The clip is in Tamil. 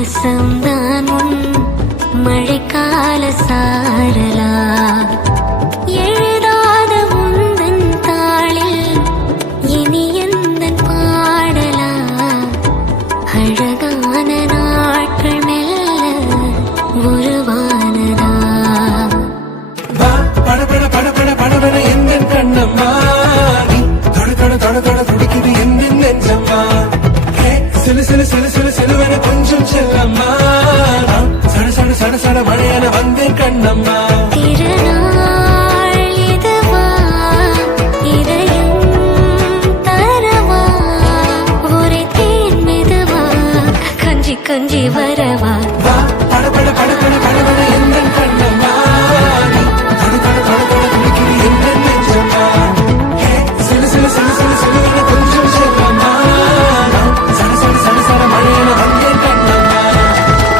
வசந்தான் உன் மழைக்கால சாரலா எழுதாத உந்தன் தாளில் இனி எந்தன் பாடலா அழகான நாட்கள் மெல்ல உருவானதா படபட படபட படபட எந்தன் கண்ணம்மா நீ தொட தொட தொட தொட துடிக்குது எந்தன் நெஞ்சம்மா சிலு சிலு சிலு சிலு சிலுவன கொஞ்சம் செல்லம்மா சட சட சட சட மழையான வந்தேன் கண்ணம்மா திருநாள் இதுவா இதயம் தரவா ஒரே தேன் மெதுவா கஞ்சி கஞ்சி வரவா படபட படபட படபட எந்தன் கண்ணம்மா